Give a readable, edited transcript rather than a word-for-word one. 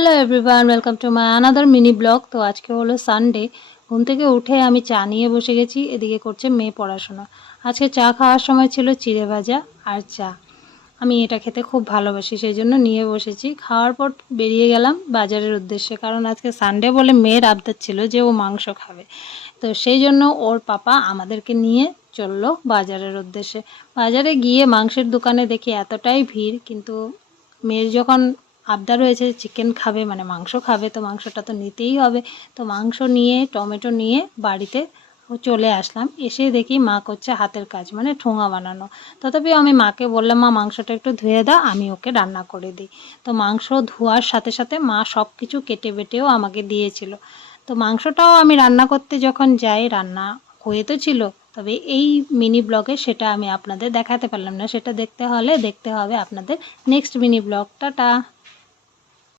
Hello everyone, welcome to my another mini blog. তো আজকে হলো সানডে। ঘুম থেকে উঠে আমি চা নিয়ে বসে গেছি, এদিকে করছে মেয়ে পড়াশোনা। আজকে চা খাওয়ার সময় ছিল চিড়ে ভাজা আর চা। আমি এটা খেতে খুব ভালোবাসি, সেই জন্য নিয়ে বসেছি। খাওয়ার পর বেরিয়ে গেলাম বাজারের উদ্দেশ্যে, কারণ আজকে সানডে বলে মেয়ের আবদার ছিল যে ও মাংস খাবে। তো সেই জন্য ওর পাপা আমাদেরকে নিয়ে চললো বাজারের উদ্দেশ্যে। বাজারে গিয়ে মাংসের দোকানে দেখি এতটাই ভিড়, কিন্তু মেয়ের যখন আবদার হয়েছে চিকেন খাবে, মানে মাংস খাবে, তো মাংসটা তো নিতেই হবে। তো মাংস নিয়ে টমেটো নিয়ে বাড়িতে চলে আসলাম। এসে দেখি মা করছে হাতের কাজ, মানে ঠোঙা বানানো। তথাপি আমি মাকে বললাম, মা মাংসটা একটু ধুয়ে দাও, আমি ওকে রান্না করে দিই। তো মাংস ধোয়ার সাথে সাথে মা সব কিছু কেটে বেটেও আমাকে দিয়েছিল। তো মাংসটাও আমি রান্না করতে যখন যাই, রান্না হয়ে তো ছিল, তবে এই মিনি ব্লগে সেটা আমি আপনাদের দেখাতে পারলাম না। সেটা দেখতে হলে দেখতে হবে আপনাদের নেক্সট মিনি ব্লগটা।